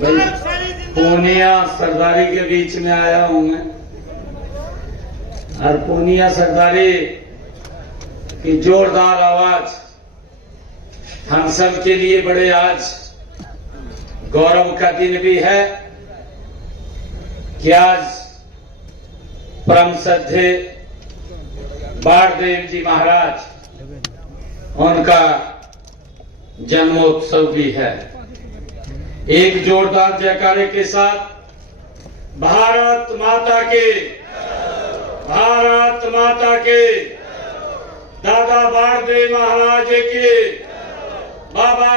पूनिया सरदारी के बीच में आया हूं मैं, और पूनिया सरदारी की जोरदार आवाज हम सब के लिए बड़े आज गौरव का दिन भी है कि आज परम श्रद्धेय बाणदेव जी महाराज उनका जन्मोत्सव भी है। एक जोरदार जयकारे के साथ भारत माता के, भारत माता के, दादा बाणदेव महाराज के, बाबा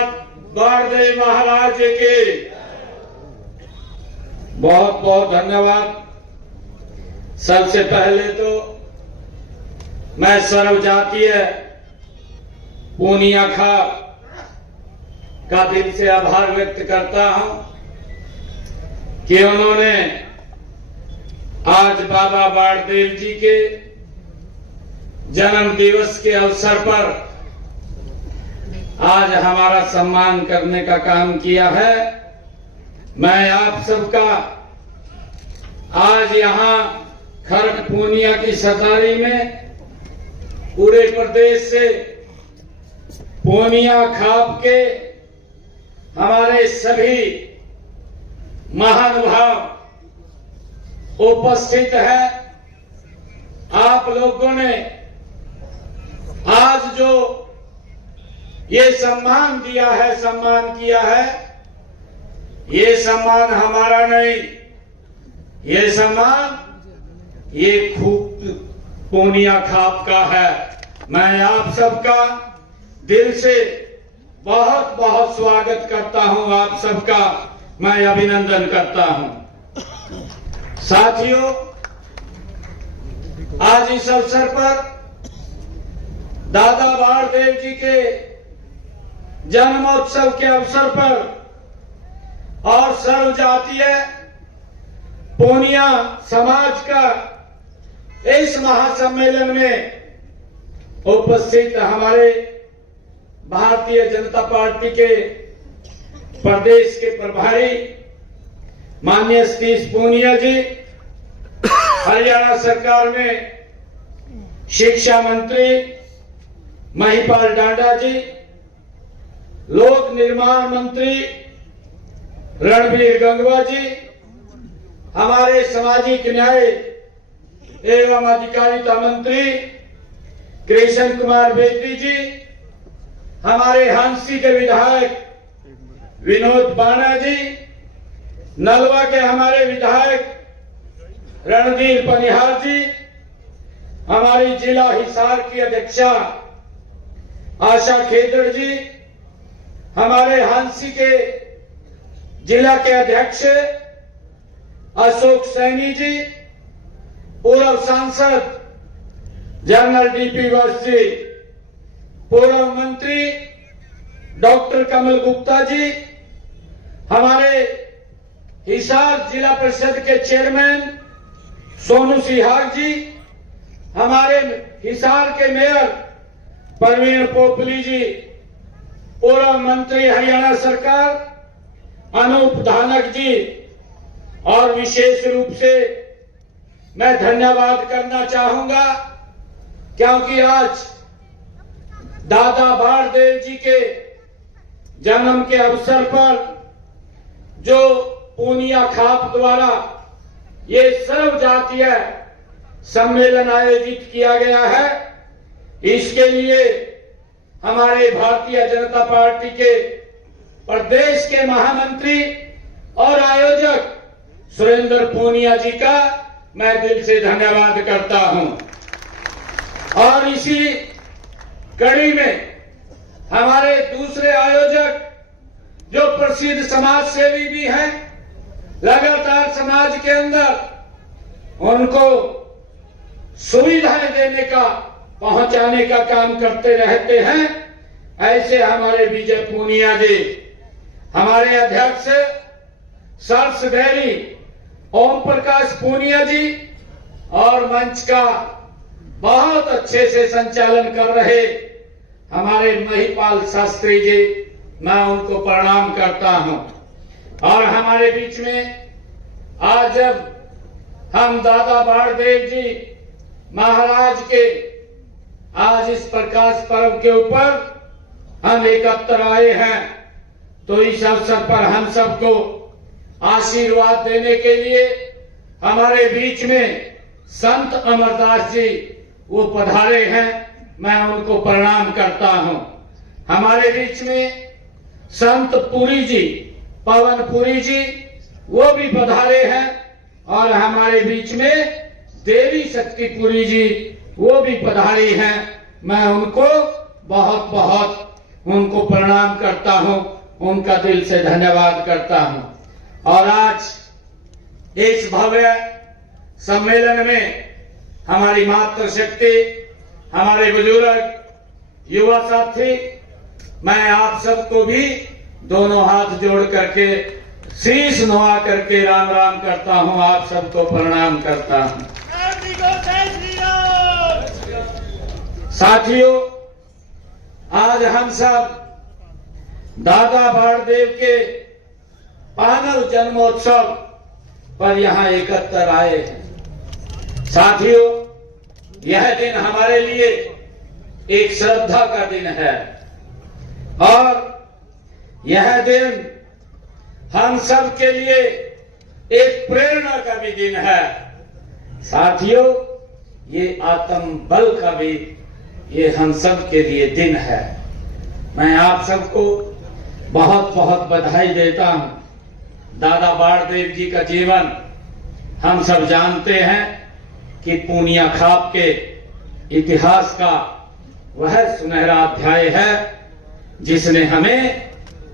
बाणदेव महाराज के बहुत बहुत धन्यवाद। सबसे पहले तो मैं सर्वजातीय पूनिया खाप का दिल से आभार व्यक्त करता हूं कि उन्होंने आज बाबा बाणदेव जी के जन्म दिवस के अवसर पर आज हमारा सम्मान करने का काम किया है। मैं आप सबका आज यहां खरक पूनिया की सरदारी में पूरे प्रदेश से पूनिया खाप के हमारे सभी महानुभाव उपस्थित है। आप लोगों ने आज जो ये सम्मान दिया है, सम्मान किया है, ये सम्मान हमारा नहीं, ये सम्मान ये खूब पूनिया खाप का है। मैं आप सबका दिल से बहुत बहुत स्वागत करता हूं, आप सबका मैं अभिनंदन करता हूं। साथियों, आज इस अवसर पर दादा बाणदेव जी के जन्मोत्सव के अवसर पर और सर्वजातीय पूनिया समाज का इस महासम्मेलन में उपस्थित हमारे भारतीय जनता पार्टी के प्रदेश के प्रभारी माननीय सतीश पूनिया जी, हरियाणा सरकार में शिक्षा मंत्री महिपाल डांडा जी, लोक निर्माण मंत्री रणबीर गंगवा जी, हमारे सामाजिक न्याय एवं अधिकारिता मंत्री कृष्ण कुमार बेदी जी, हमारे हांसी के विधायक विनोद बाणा जी, नलवा के हमारे विधायक रणधीर पनिहार जी, हमारी जिला हिसार की अध्यक्षा आशा खेदड़ जी, हमारे हांसी के जिला के अध्यक्ष अशोक सैनी जी, पूर्व सांसद जनरल डीपी वत्स जी, पूर्व मंत्री डॉक्टर कमल गुप्ता जी, हमारे हिसार जिला परिषद के चेयरमैन सोनू सिहाग जी, हमारे हिसार के मेयर परवीन पोपली जी, पूर्व मंत्री हरियाणा सरकार अनूप धानक जी, और विशेष रूप से मैं धन्यवाद करना चाहूंगा क्योंकि आज दादा बाणदेव जी के जन्म के अवसर पर जो पूनिया खाप द्वारा ये सर्वजातीय सम्मेलन आयोजित किया गया है, इसके लिए हमारे भारतीय जनता पार्टी के प्रदेश के महामंत्री और आयोजक सुरेंद्र पूनिया जी का मैं दिल से धन्यवाद करता हूं। और इसी कड़ी में हमारे दूसरे आयोजक जो प्रसिद्ध समाज सेवी भी हैं, लगातार समाज के अंदर उनको सुविधाएं देने का, पहुंचाने का काम करते रहते हैं, ऐसे हमारे विजय पूनिया जी, हमारे अध्यक्ष सर्स डेयरी ओम प्रकाश पूनिया जी, और मंच का बहुत अच्छे से संचालन कर रहे हमारे महिपाल शास्त्री जी, मैं उनको प्रणाम करता हूं। और हमारे बीच में आज जब हम दादा बाणदेव जी महाराज के आज इस प्रकाश पर्व के ऊपर हम एकत्र आए हैं, तो इस अवसर पर हम सबको आशीर्वाद देने के लिए हमारे बीच में संत अमरदास जी वो पधारे हैं। मैं उनको प्रणाम करता हूं। हमारे बीच में संत पुरी जी, पवन पुरी जी, वो भी पधारे हैं। और हमारे बीच में देवी शक्तिपुरी जी, वो भी पधारी हैं। मैं उनको बहुत बहुत उनको प्रणाम करता हूं, उनका दिल से धन्यवाद करता हूं। और आज इस भव्य सम्मेलन में हमारी मातृशक्ति, हमारे बुजुर्ग, युवा साथी, मैं आप सबको भी दोनों हाथ जोड़ करके शीश नुआ करके राम राम करता हूं, आप सबको प्रणाम करता हूं। साथियों, आज हम सब दादा बाणदेव के पावन जन्मोत्सव पर यहाँ एकत्र आए हैं। साथियों, यह दिन हमारे लिए एक श्रद्धा का दिन है और यह दिन हम सब के लिए एक प्रेरणा का भी दिन है। साथियों, ये आत्म बल का भी ये हम सब के लिए दिन है। मैं आप सबको बहुत बहुत बधाई देता हूं। दादा बाणदेव जी का जीवन हम सब जानते हैं कि पूनिया खाप के इतिहास का वह सुनहरा अध्याय है जिसने हमें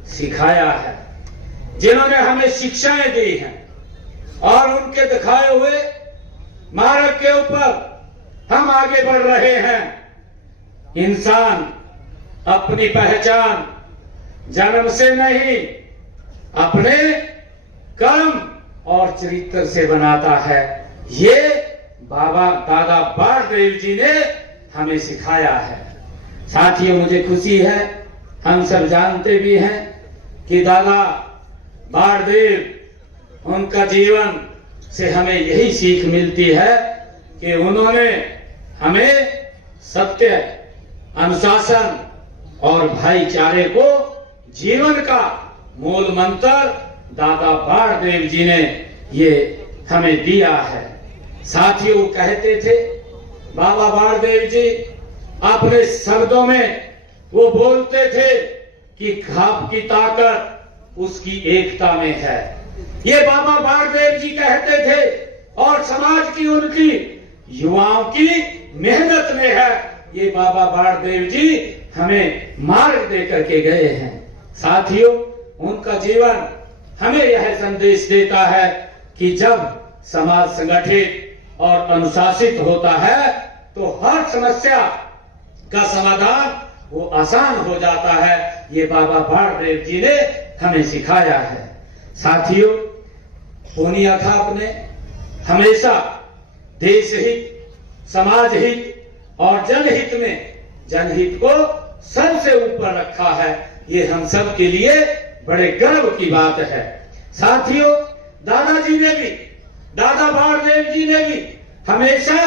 सिखाया है, जिन्होंने हमें शिक्षाएं दी हैं और उनके दिखाए हुए मार्ग के ऊपर हम आगे बढ़ रहे हैं। इंसान अपनी पहचान जन्म से नहीं, अपने कर्म और चरित्र से बनाता है। ये बाबा दादा बाणदेव जी ने हमें सिखाया है। साथियों, मुझे खुशी है, हम सब जानते भी हैं कि दादा बाणदेव, उनका जीवन से हमें यही सीख मिलती है कि उन्होंने हमें सत्य, अनुशासन और भाईचारे को जीवन का मूल मंत्र दादा बाणदेव जी ने ये हमें दिया है। साथियों, कहते थे बाबा बाणदेव जी अपने शब्दों में वो बोलते थे कि खाप की ताकत उसकी एकता में है। ये बाबा बाणदेव जी कहते थे और समाज की उनकी युवाओं की मेहनत में है। ये बाबा बाणदेव जी हमें मार्ग दे करके गए हैं। साथियों, उनका जीवन हमें यह संदेश देता है कि जब समाज संगठित और अनुशासित होता है तो हर समस्या का समाधान वो आसान हो जाता है। ये बाबा बाणदेव जी ने हमें सिखाया है। साथियों, पूनिया खाप ने हमेशा देश हित, समाज हित और जनहित में जनहित को सबसे ऊपर रखा है। ये हम सब के लिए बड़े गर्व की बात है। साथियों, दादाजी ने भी, दादा बाणदेव जी ने भी हमेशा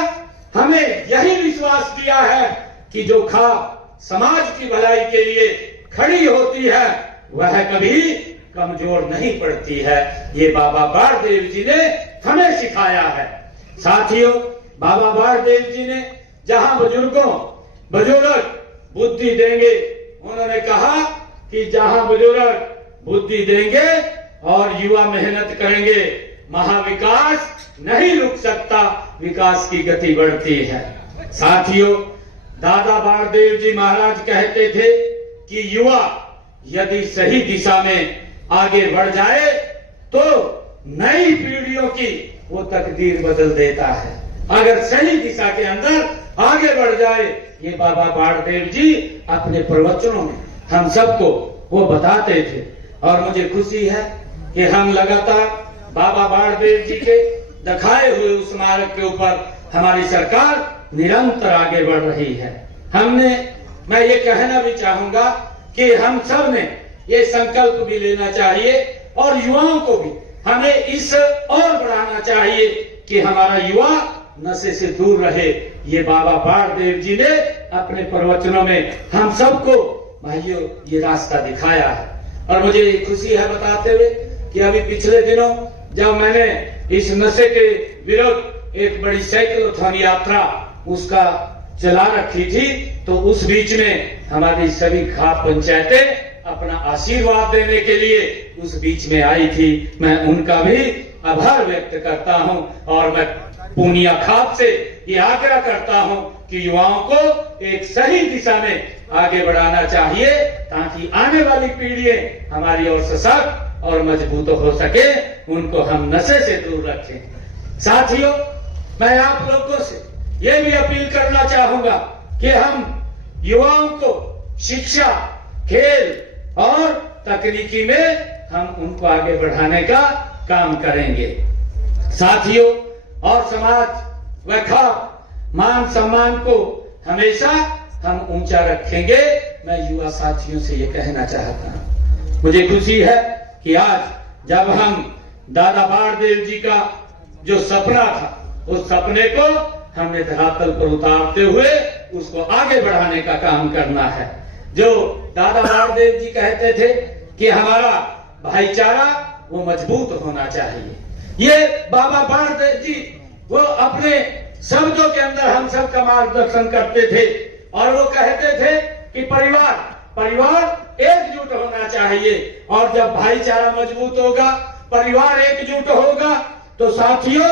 हमें यही विश्वास दिया है कि जो खाप समाज की भलाई के लिए खड़ी होती है वह कभी कमजोर नहीं पड़ती है। ये बाबा बाणदेव जी ने हमें सिखाया है। साथियों, बाबा बाणदेव जी ने जहां बुजुर्ग बुद्धि देंगे, उन्होंने कहा कि जहां बुजुर्ग बुद्धि देंगे और युवा मेहनत करेंगे, महाविकास नहीं रुक सकता, विकास की गति बढ़ती है। साथियों, दादा बाणदेव जी महाराज कहते थे कि युवा यदि सही दिशा में आगे बढ़ जाए तो नई पीढ़ियों की वो तकदीर बदल देता है। अगर सही दिशा के अंदर आगे बढ़ जाए, ये बाबा बाणदेव जी अपने प्रवचनों में हम सबको वो बताते थे। और मुझे खुशी है कि हम लगातार बाबा बाणदेव जी के दिखाए हुए उस मार्ग के ऊपर हमारी सरकार निरंतर आगे बढ़ रही है। मैं ये कहना भी चाहूंगा कि हम सब ने ये संकल्प भी लेना चाहिए और युवाओं को भी हमें इस और बढ़ाना चाहिए कि हमारा युवा नशे से दूर रहे। ये बाबा बाणदेव जी ने अपने प्रवचनों में हम सबको भाइयों ये रास्ता दिखाया है। और मुझे खुशी है बताते हुए कि अभी पिछले दिनों जब मैंने इस नशे के विरुद्ध एक बड़ी साइक्लोथॉन यात्रा उसका चला रखी थी, तो उस बीच में हमारी सभी खाप पंचायतें अपना आशीर्वाद देने के लिए उस बीच में आई थी। मैं उनका भी आभार व्यक्त करता हूं और मैं पूर्णिया खाप से ये आग्रह करता हूं कि युवाओं को एक सही दिशा में आगे बढ़ाना चाहिए ताकि आने वाली पीढ़ियां हमारी और सशक्त और मजबूत हो सके, उनको हम नशे से दूर रखें। साथियों, मैं आप लोगों से ये भी अपील करना चाहूंगा कि हम युवाओं को शिक्षा, खेल और तकनीकी में हम उनको आगे बढ़ाने का काम करेंगे। साथियों, और समाज व खाप मान सम्मान को हमेशा हम ऊंचा रखेंगे। मैं युवा साथियों से ये कहना चाहता हूं, मुझे खुशी है कि आज जब हम दादा बाणदेव जी का जो सपना था उस सपने को हमने धरातल पर उतारते हुए उसको आगे बढ़ाने का काम करना है। जो दादा बाणदेव जी कहते थे कि हमारा भाईचारा वो मजबूत होना चाहिए। ये बाबा बाणदेव जी वो अपने शब्दों के अंदर हम सब का मार्गदर्शन करते थे और वो कहते थे कि परिवार एकजुट होना चाहिए और जब भाईचारा मजबूत होगा, परिवार एकजुट होगा, तो साथियों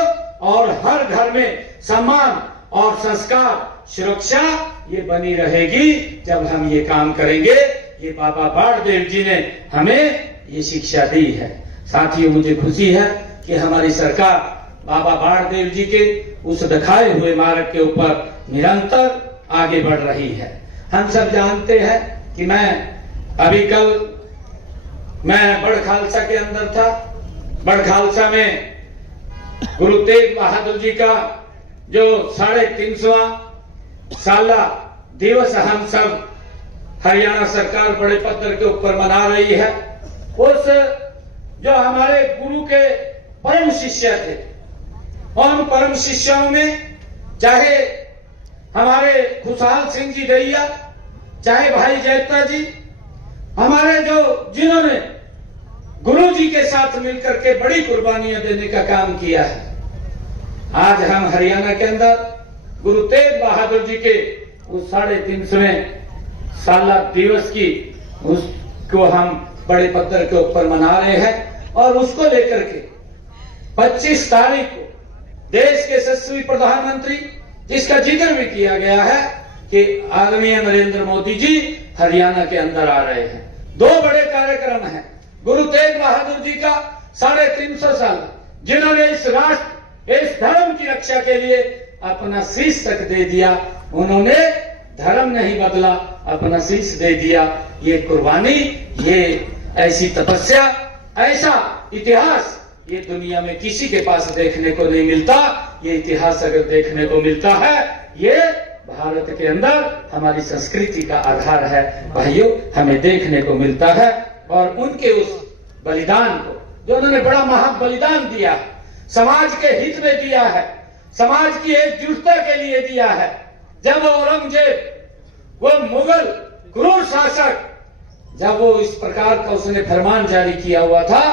और हर घर में सम्मान और संस्कार, सुरक्षा ये बनी रहेगी जब हम ये काम करेंगे। ये बाबा बाणदेव जी ने हमें ये शिक्षा दी है। साथियों, मुझे खुशी है कि हमारी सरकार बाबा बाणदेव जी के उस दिखाए हुए मार्ग के ऊपर निरंतर आगे बढ़ रही है। हम सब जानते हैं कि मैं बड़ खालसा के अंदर था। बड़ खालसा में गुरु तेग बहादुर जी का जो 350वां साला दिवस हम सब हरियाणा सरकार बड़े पत्थर के ऊपर मना रही है। उस जो हमारे गुरु के परम शिष्य थे, उन परम शिष्यों में चाहे हमारे खुशहाल सिंह जी दैया, चाहे भाई जैता जी, हमारे जिन्होंने गुरु जी के साथ मिलकर के बड़ी कुर्बानियां देने का काम किया है। आज हम हरियाणा के अंदर गुरु तेग बहादुर जी के उस 350वें साला दिवस की उसको हम बड़े पत्थर के ऊपर मना रहे हैं और उसको लेकर के 25 तारीख को देश के यशस्वी प्रधानमंत्री, जिसका जिक्र भी किया गया है कि आदरणीय नरेंद्र मोदी जी हरियाणा के अंदर आ रहे हैं। 2 बड़े कार्यक्रम हैं। गुरु तेग बहादुर जी का 350 साल, जिन्होंने इस राष्ट्र, इस धर्म की रक्षा के लिए अपना शीश तक दे दिया। उन्होंने धर्म नहीं बदला, अपना शीश दे दिया। ये कुर्बानी, ये ऐसी तपस्या, ऐसा इतिहास ये दुनिया में किसी के पास देखने को नहीं मिलता। ये इतिहास अगर देखने को मिलता है, ये भारत के अंदर हमारी संस्कृति का आधार है। भाइयों, हमें देखने को मिलता है और उनके उस बलिदान को, जो उन्होंने बड़ा महा बलिदान दिया, समाज के हित में दिया है, समाज की एकजुटता के लिए दिया है। जब औरंगजेब, वो मुगल क्रूर शासक, जब वो इस प्रकार का उसने फरमान जारी किया हुआ था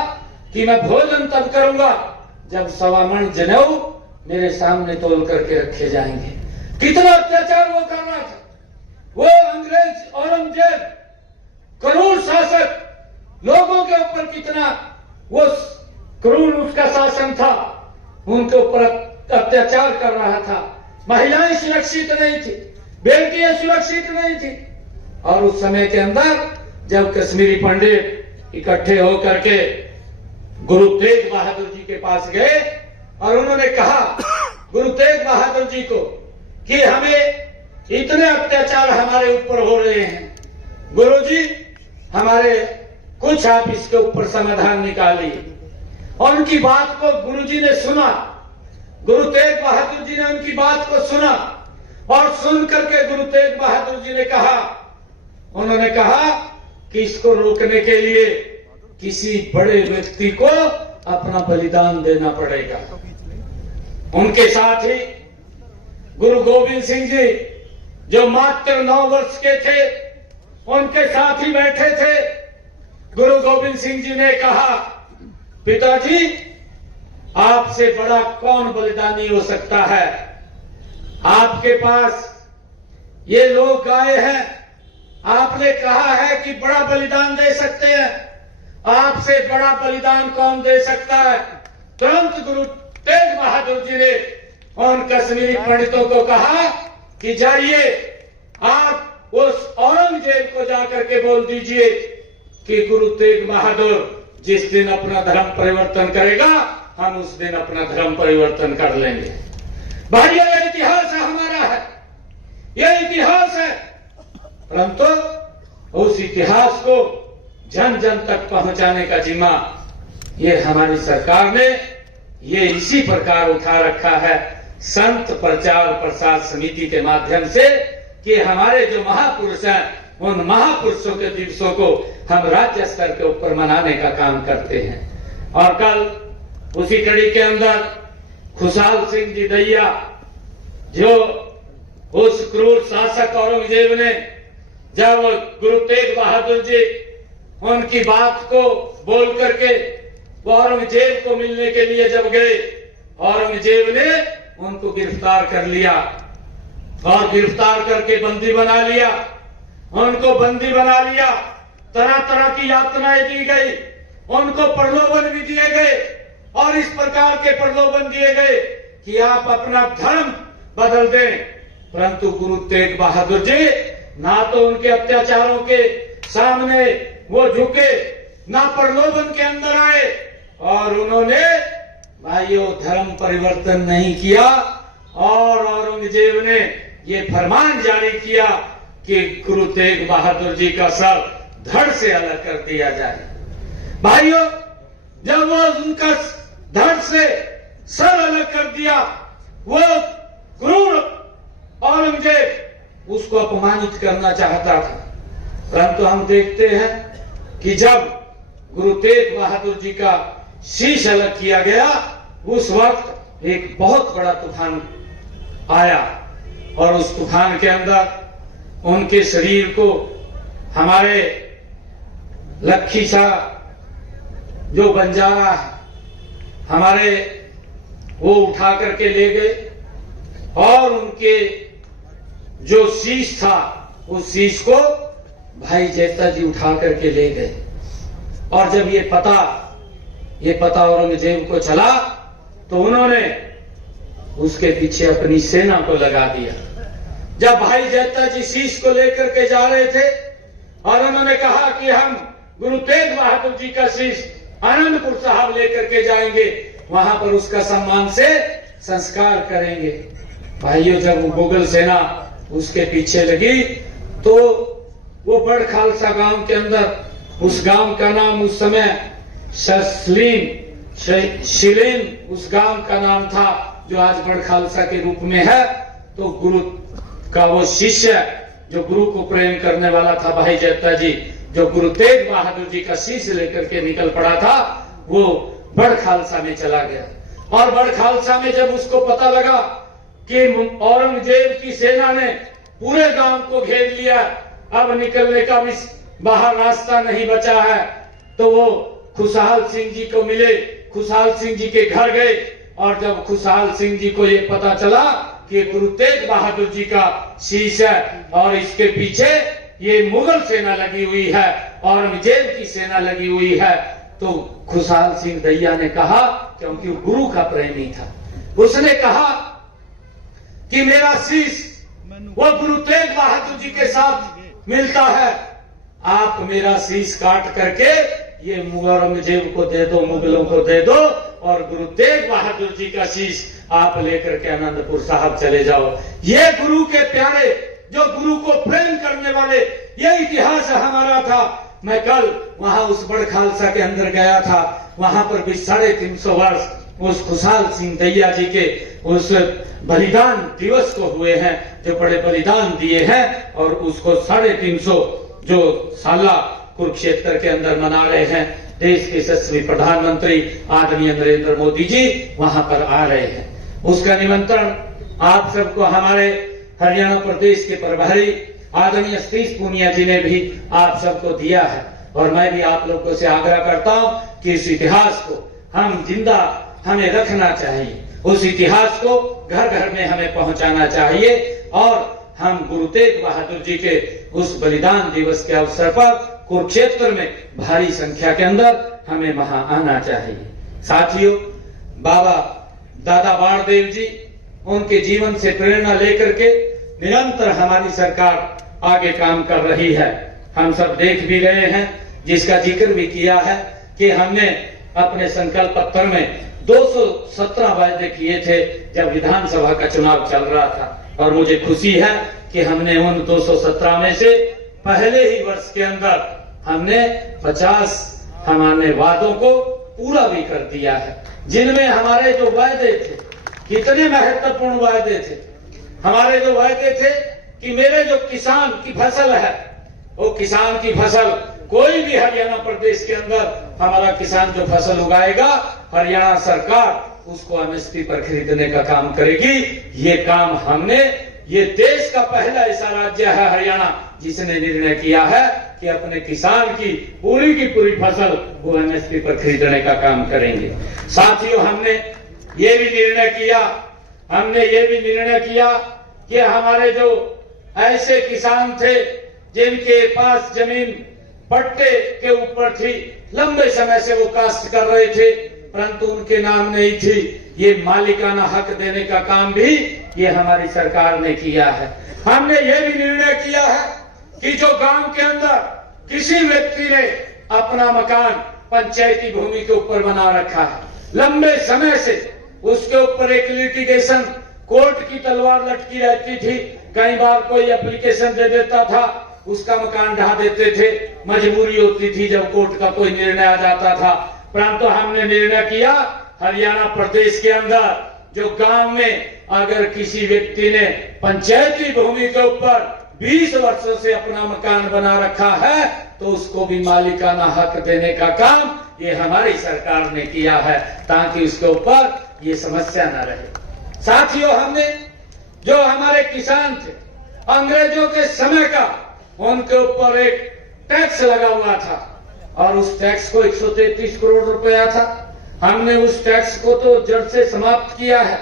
कि मैं भोजन तब करूंगा जब 1.25 मन जनेऊ मेरे सामने तोल करके रखे जाएंगे। कितना अत्याचार वो कर रहा था। वो अंग्रेज औरंगजेब क्रूर शासक, लोगों के ऊपर कितना वो क्रूर उसका शासन था, उनके ऊपर अत्याचार कर रहा था। महिलाएं सुरक्षित नहीं थी, बेटियां सुरक्षित नहीं थी। और उस समय के अंदर जब कश्मीरी पंडित इकट्ठे होकर के गुरु तेग बहादुर जी के पास गए और उन्होंने कहा गुरु तेग बहादुर जी को कि हमें इतने अत्याचार हमारे ऊपर हो रहे हैं, गुरुजी हमारे कुछ आप इसके ऊपर समाधान निकालिए। और उनकी बात को गुरुजी ने सुना, गुरु तेग बहादुर जी ने उनकी बात को सुना और सुन करके गुरु तेग बहादुर जी ने कहा, उन्होंने कहा कि इसको रोकने के लिए किसी बड़े व्यक्ति को अपना बलिदान देना पड़ेगा। उनके साथ ही गुरु गोविंद सिंह जी जो मात्र 9 वर्ष के थे, उनके साथ ही बैठे थे। गुरु गोविंद सिंह जी ने कहा, पिताजी आपसे बड़ा कौन बलिदानी हो सकता है? आपके पास ये लोग आए हैं, आपने कहा है कि बड़ा बलिदान दे सकते हैं, आपसे बड़ा बलिदान कौन दे सकता है? तुरंत गुरु तेग बहादुर जी ने उन कश्मीरी पंडितों को कहा कि जाइए आप उस औरंगजेब को जाकर के बोल दीजिए कि गुरु तेग बहादुर जिस दिन अपना धर्म परिवर्तन करेगा, हम उस दिन अपना धर्म परिवर्तन कर लेंगे। भाइयों, यह इतिहास हमारा है, यह इतिहास है, परंतु उस इतिहास को जन जन तक पहुंचाने का जिम्मा ये हमारी सरकार ने ये इसी प्रकार उठा रखा है, संत प्रचार प्रसार समिति के माध्यम से, कि हमारे जो महापुरुष हैं उन महापुरुषों के दिवसों को हम राज्य स्तर के ऊपर मनाने का काम करते हैं। और कल उसी कड़ी के अंदर खुशहाल सिंह जी दैया, जो उस क्रूर शासक औरंगजेब ने जब गुरु तेग बहादुर जी उनकी बात को बोल करके वो औरंगजेब को मिलने के लिए जब गए, औरंगजेब ने उनको गिरफ्तार कर लिया और गिरफ्तार करके बंदी बना लिया, उनको बंदी बना लिया। तरह तरह की यातनाएं दी गई, उनको प्रलोभन भी दिए गए और इस प्रकार के प्रलोभन दिए गए कि आप अपना धर्म बदल दें। परंतु गुरु तेग बहादुर जी ना तो उनके अत्याचारों के सामने वो झुके, ना प्रलोभन के अंदर आए, और उन्होंने भाइयों धर्म परिवर्तन नहीं किया। और औरंगजेब ने ये फरमान जारी किया कि गुरु तेग बहादुर जी का सर धड़ से अलग कर दिया जाए। भाइयों, जब वो उनका धड़ से सर अलग कर दिया, वो क्रूर औरंगजेब उसको अपमानित करना चाहता था, परंतु हम देखते हैं कि जब गुरु तेग बहादुर जी का शीश अलग किया गया, उस वक्त एक बहुत बड़ा तूफान आया और उस तूफान के अंदर उनके शरीर को हमारे लखी शाह जो बंजारा है हमारे, वो उठा करके ले गए और उनके जो शीश था उस शीश को भाई जैता जी उठा करके ले गए। और जब ये पता औरंगजेब को चला तो उन्होंने उसके पीछे अपनी सेना को लगा दिया। जब भाई जैता जी शीश को लेकर के जा रहे थे और उन्होंने कहा कि हम गुरु तेग बहादुर जी का शीश आनंदपुर साहब लेकर के जाएंगे, वहां पर उसका सम्मान से संस्कार करेंगे। भाइयों, जब मुगल सेना उसके पीछे लगी तो वो बड़ खालसा गांव के अंदर, उस गांव का नाम उस समय शिलीन उस गांव का नाम था जो आज बड़ खालसा के रूप में है। तो गुरु का वो शिष्य जो गुरु को प्रेम करने वाला था, भाई जैता जी, जो गुरु तेग बहादुर जी का शीश लेकर के निकल पड़ा था, वो बड़ खालसा में चला गया। और बड़ खालसा में जब उसको पता लगा कि औरंगजेब की सेना ने पूरे गांव को घेर लिया, अब निकलने का भी बाहर रास्ता नहीं बचा है, तो वो खुशहाल सिंह जी को मिले, खुशहाल सिंह जी के घर गए। और जब खुशहाल सिंह जी को ये पता चला कि गुरु तेग बहादुर जी का शीश है और इसके पीछे ये मुगल सेना लगी हुई है, औरंगजेब की सेना लगी हुई है, तो खुशहाल सिंह दैया ने कहा, क्योंकि वो गुरु का प्रेमी था, उसने कहा कि मेरा शीश वो गुरु तेग बहादुर जी के साथ मिलता है, आप मेरा शीश काट करके ये औरंगजेब को दे दो, मुगलों को दे दो, और गुरु तेग बहादुर जी का शीश आप लेकर के आनंदपुर साहब चले जाओ। ये गुरु के प्यारे, जो गुरु को प्रेम करने वाले, ये इतिहास हमारा था। मैं कल वहां उस बड़ खालसा के अंदर गया था, वहां पर भी 350 वर्ष उस खुशहाल सिंह दैया जी के उस बलिदान दिवस को हुए हैं, जो बड़े बलिदान दिए हैं, और उसको 350 जो साला कुरुक्षेत्र के अंदर मना रहे हैं। देश के यशस्वी प्रधानमंत्री आदरणीय नरेंद्र मोदी जी वहां पर आ रहे हैं। उसका निमंत्रण आप सबको हमारे हरियाणा प्रदेश के प्रभारी आदरणीय सतीश पूनिया जी ने भी आप सबको दिया है। और मैं भी आप लोगों से आग्रह करता हूं कि इस इतिहास को हम जिंदा हमें रखना चाहिए, उस इतिहास को घर घर में हमें पहुंचाना चाहिए और हम गुरु तेग बहादुर जी के उस बलिदान दिवस के अवसर पर कुरुक्षेत्र में भारी संख्या के अंदर हमें वहां आना चाहिए। साथियों, बाबा दादा बाणदेव जी, उनके जीवन से प्रेरणा लेकर के निरंतर हमारी सरकार आगे काम कर रही है। हम सब देख भी रहे हैं, जिसका जिक्र भी किया है कि हमने अपने संकल्प पत्र में 217 वायदे किए थे जब विधानसभा का चुनाव चल रहा था। और मुझे खुशी है कि हमने उन 217 में से पहले ही वर्ष के अंदर हमने 50 हमारे वादों को पूरा भी कर दिया है। जिनमें हमारे जो वायदे थे, कितने महत्वपूर्ण वायदे थे। हमारे जो वायदे थे कि मेरे जो किसान की फसल है, वो किसान की फसल कोई भी हरियाणा प्रदेश के अंदर हमारा किसान जो फसल उगाएगा, हरियाणा सरकार उसको एमएसपी पर खरीदने का काम करेगी। ये काम हमने, ये देश का पहला ऐसा राज्य है हरियाणा जिसने निर्णय किया है कि अपने किसान की पूरी फसल वो एमएसपी पर खरीदने का काम करेंगे। साथियों, हमने ये भी निर्णय किया कि हमारे जो ऐसे किसान थे जिनके पास जमीन पट्टे के ऊपर थी, लंबे समय से वो काश्त कर रहे थे परंतु उनके नाम नहीं थी, ये मालिकाना हक देने का काम भी ये हमारी सरकार ने किया है। हमने ये भी निर्णय किया है कि जो गांव के अंदर किसी व्यक्ति ने अपना मकान पंचायती भूमि के ऊपर बना रखा है, लंबे समय से उसके ऊपर एक लिटिगेशन कोर्ट की तलवार लटकी रहती थी। कई बार कोई एप्लीकेशन दे देता था, उसका मकान ढा देते थे, मजबूरी होती थी जब कोर्ट का कोई निर्णय आ जाता था। परंतु हमने निर्णय किया, हरियाणा प्रदेश के अंदर जो गांव में अगर किसी व्यक्ति ने पंचायती भूमि के ऊपर 20 वर्षों से अपना मकान बना रखा है तो उसको भी मालिकाना हक देने का काम ये हमारी सरकार ने किया है, ताकि उसके ऊपर ये समस्या न रहे। साथियों, हमने जो हमारे किसान थे, अंग्रेजों के समय का उनके ऊपर एक टैक्स लगा हुआ था और उस टैक्स को 133 करोड़ रुपया था। हमने उस टैक्स को तो जड़ से समाप्त किया है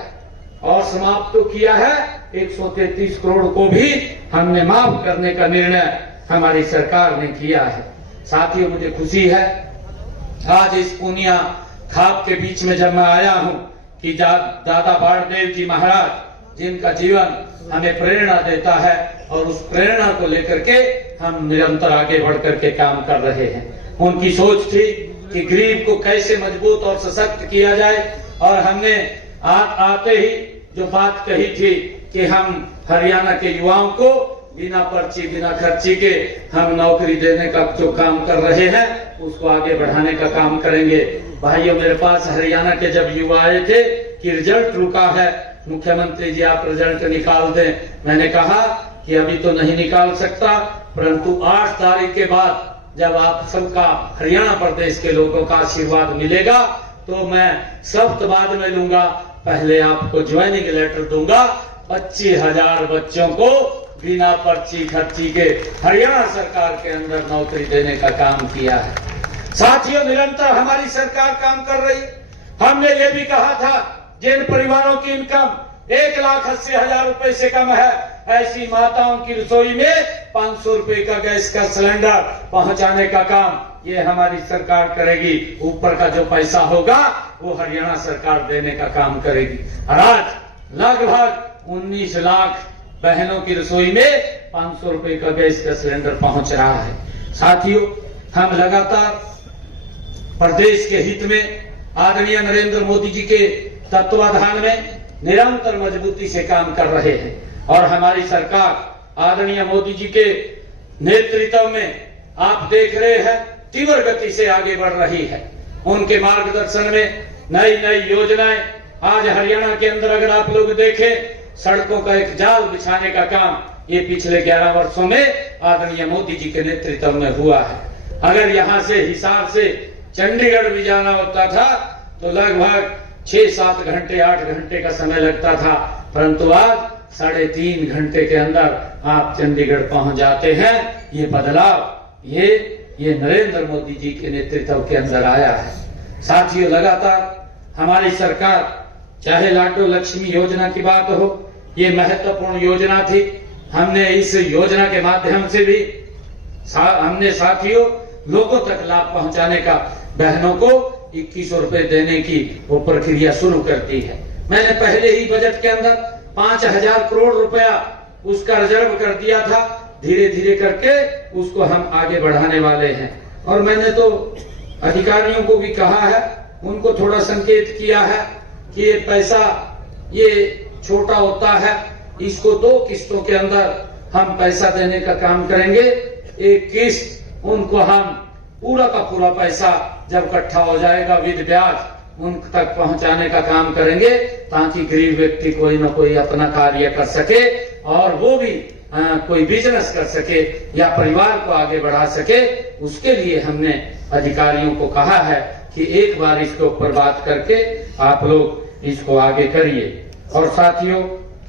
और समाप्त तो किया है, 133 करोड़ को भी हमने माफ करने का निर्णय हमारी सरकार ने किया है। साथियों, मुझे खुशी है आज इस पूनिया खाप के बीच में जब मैं आया हूं कि दादा बाणदेव जी महाराज जिनका जीवन हमें प्रेरणा देता है और उस प्रेरणा को लेकर के हम निरंतर आगे बढ़ करके काम कर रहे हैं। उनकी सोच थी कि गरीब को कैसे मजबूत और सशक्त किया जाए और हमने आते ही जो बात कही थी कि हम हरियाणा के युवाओं को बिना पर्ची बिना खर्ची के हम नौकरी देने का जो काम कर रहे हैं उसको आगे बढ़ाने का काम करेंगे। भाइयों, मेरे पास हरियाणा के जब युवा आए थे कि रिजल्ट रुका है, मुख्यमंत्री जी आप रिजल्ट निकाल दें। मैंने कहा कि अभी तो नहीं निकाल सकता, परंतु 8 तारीख के बाद जब आप सबका हरियाणा प्रदेश के लोगों का आशीर्वाद मिलेगा तो मैं शब्द बाद में लूंगा, पहले आपको ज्वाइनिंग लेटर दूंगा। 25,000 बच्चों को बिना पर्ची खर्ची के हरियाणा सरकार के अंदर नौकरी देने का काम किया है। साथियों, निरंतर हमारी सरकार काम कर रही है। हमने ये भी कहा था जिन परिवारों की इनकम 1,80,000 रुपए से कम है, ऐसी माताओं की रसोई में 500 रुपए का गैस का सिलेंडर पहुंचाने का काम ये हमारी सरकार करेगी। ऊपर का जो पैसा होगा वो हरियाणा सरकार देने का काम करेगी। और आज लगभग 19 लाख बहनों की रसोई में 500 रुपए का गैस का सिलेंडर पहुंच रहा है। साथियों, हम लगातार प्रदेश के हित में आदरणीय नरेंद्र मोदी जी के तत्वाधान में निरंतर मजबूती से काम कर रहे हैं और हमारी सरकार आदरणीय मोदी जी के नेतृत्व में आप देख रहे हैं तीव्र गति से आगे बढ़ रही है। उनके मार्गदर्शन में नई नई योजनाएं आज हरियाणा के अंदर अगर आप लोग देखें, सड़कों का एक जाल बिछाने का काम ये पिछले 11 वर्षों में आदरणीय मोदी जी के नेतृत्व में हुआ है। अगर यहां से हिसार से चंडीगढ़ भी जाना होता था तो लगभग 6-7 घंटे 8 घंटे का समय लगता था, परंतु आज 3.5 घंटे के अंदर आप चंडीगढ़ पहुंच जाते हैं। ये बदलाव ये नरेंद्र मोदी जी के नेतृत्व के अंदर आया है। साथियों, लगातार हमारी सरकार, चाहे लाडो लक्ष्मी योजना की बात हो, ये महत्वपूर्ण योजना थी। हमने इस योजना के माध्यम से भी हमने साथियों लोगों तक लाभ पहुंचाने का, बहनों को 2100 रुपए देने की वो प्रक्रिया शुरू कर दी है। मैंने पहले ही बजट के अंदर 5000 करोड़ रुपया उसका रिजर्व कर दिया था। धीरे धीरे करके उसको हम आगे बढ़ाने वाले हैं। और मैंने तो अधिकारियों को भी कहा है, उनको थोड़ा संकेत किया है कि ये पैसा ये छोटा होता है, इसको 2 किस्तों के अंदर हम पैसा देने का काम करेंगे। एक किस्त उनको हम पूरा का पूरा पैसा जब इकट्ठा हो जाएगा विद ब्याज उन तक पहुंचाने का काम करेंगे, ताकि गरीब व्यक्ति कोई न कोई अपना कार्य कर सके और वो भी कोई बिजनेस कर सके या परिवार को आगे बढ़ा सके। उसके लिए हमने अधिकारियों को कहा है कि एक बार इसके ऊपर बात करके आप लोग इसको आगे करिए। और साथियों,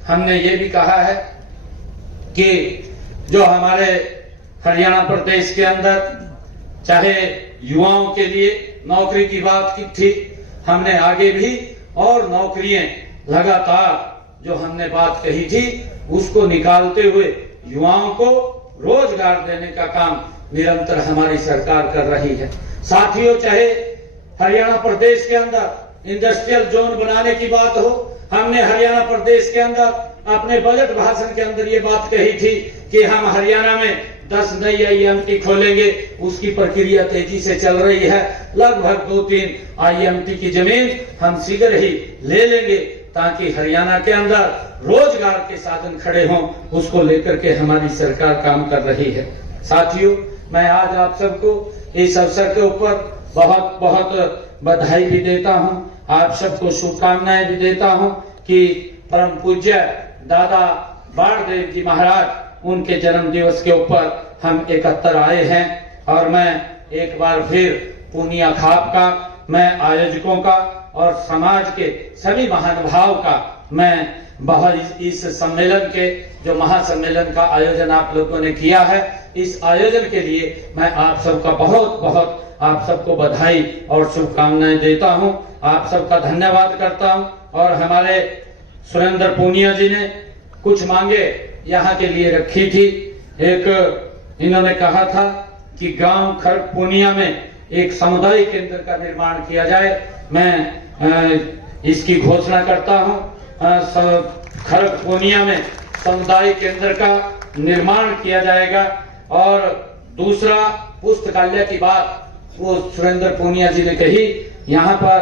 हमने ये भी कहा है कि जो हमारे हरियाणा प्रदेश के अंदर चाहे युवाओं के लिए नौकरी की बात की थी, हमने आगे भी और नौकरियां लगातार जो हमने बात कही थी उसको निकालते हुए युवाओं को रोजगार देने का काम निरंतर हमारी सरकार कर रही है। साथियों, चाहे हरियाणा प्रदेश के अंदर इंडस्ट्रियल जोन बनाने की बात हो, हमने हरियाणा प्रदेश के अंदर अपने बजट भाषण के अंदर ये बात कही थी कि हम हरियाणा में 10 नई IMT खोलेंगे। उसकी प्रक्रिया तेजी से चल रही है। लगभग 2-3 IMT की जमीन हम शीघ्र ही ले लेंगे, ताकि हरियाणा के अंदर रोजगार के साधन खड़े हों। उसको लेकर के हमारी सरकार काम कर रही है। साथियों, मैं आज आप सबको इस अवसर के ऊपर बहुत बहुत बधाई भी देता हूं, आप सबको शुभकामनाएं भी देता हूं कि परम पूज्य दादा बाणदेव जी महाराज उनके जन्म दिवस के ऊपर हम 71 आए हैं। और मैं एक बार फिर पुनिया खाप का, मैं आयोजकों का और समाज के सभी महानुभाव का मैं बहुत इस सम्मेलन के जो महासम्मेलन का आयोजन आप लोगों ने किया है, इस आयोजन के लिए मैं आप सबका बहुत बहुत आप सबको बधाई और शुभकामनाएं देता हूं। आप सबका धन्यवाद करता हूं। और हमारे सुरेंद्र पूनिया जी ने कुछ मांगे यहाँ के लिए रखी थी। एक इन्होंने कहा था कि गांव खरक पूनिया में एक सामुदायिक केंद्र का निर्माण किया जाए। मैं इसकी घोषणा करता हूं। खरक पूनिया में सामुदायिक केंद्र का निर्माण किया जाएगा। और दूसरा, पुस्तकालय की बात वो सुरेंद्र पूनिया जी ने कही, यहाँ पर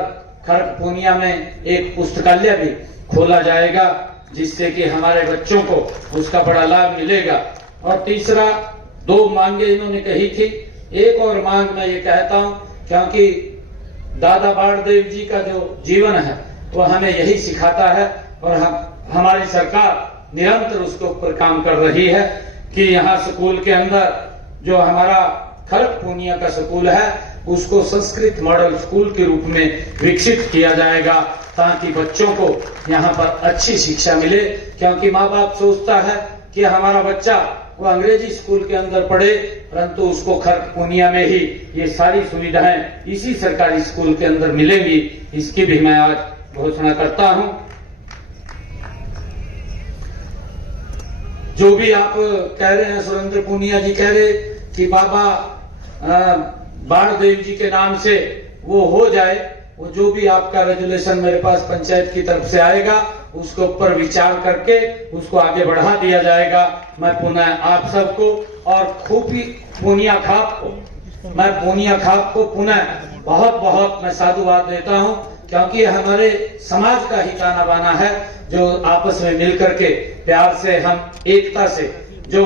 खरक पूनिया में एक पुस्तकालय भी खोला जाएगा, जिससे कि हमारे बच्चों को उसका बड़ा लाभ मिलेगा। और तीसरा, 2 मांगे इन्होंने कही थी। एक और मांग मैं ये कहता हूं, क्योंकि दादा बाणदेव जी का जो जीवन है वो हमें यही सिखाता है और हमारी सरकार निरंतर उसके ऊपर काम कर रही है कि यहाँ स्कूल के अंदर जो हमारा खरक पूनिया का स्कूल है उसको संस्कृत मॉडल स्कूल के रूप में विकसित किया जाएगा, ताकि बच्चों को यहाँ पर अच्छी शिक्षा मिले। क्योंकि माँ बाप सोचता है कि हमारा बच्चा वो अंग्रेजी स्कूल के अंदर पढ़े, परंतु उसको खरक पूनिया में ही ये सारी सुविधाएं इसी सरकारी स्कूल के अंदर मिलेंगी। इसकी भी मैं आज घोषणा करता हूं। जो भी आप कह रहे हैं, सुरेंद्र पूनिया जी कह रहे कि बाबा बाणदेव जी के नाम से वो हो जाए, वो जो भी आपका रेजुलेशन मेरे पास पंचायत की तरफ से आएगा उसके ऊपर विचार करके उसको आगे बढ़ा दिया जाएगा। मैं पुनः आप सबको और खूबी पूनिया खाप को पुनः बहुत बहुत मैं साधुवाद देता हूं, क्योंकि हमारे समाज का ही ताना बाना है जो आपस में मिलकर के प्यार से हम एकता से जो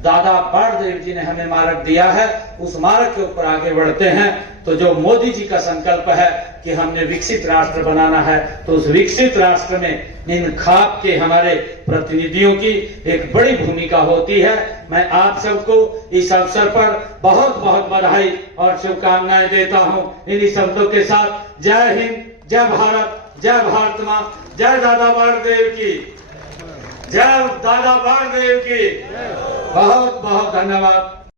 दादा बाणदेव जी ने हमें मार्ग दिया है, उस मार्ग के ऊपर आगे बढ़ते हैं। तो जो मोदी जी का संकल्प है कि हमने विकसित राष्ट्र बनाना है, तो उस विकसित राष्ट्र में इन खाप के हमारे प्रतिनिधियों की एक बड़ी भूमिका होती है। मैं आप सबको इस अवसर पर बहुत बहुत बधाई और शुभकामनाएं देता हूं। इन्हीं शब्दों के साथ जय हिंद, जय भारत, जय भारत मां, जय दादा बाणदेव की, जय दादा बाणदेव की। बहुत बहुत धन्यवाद।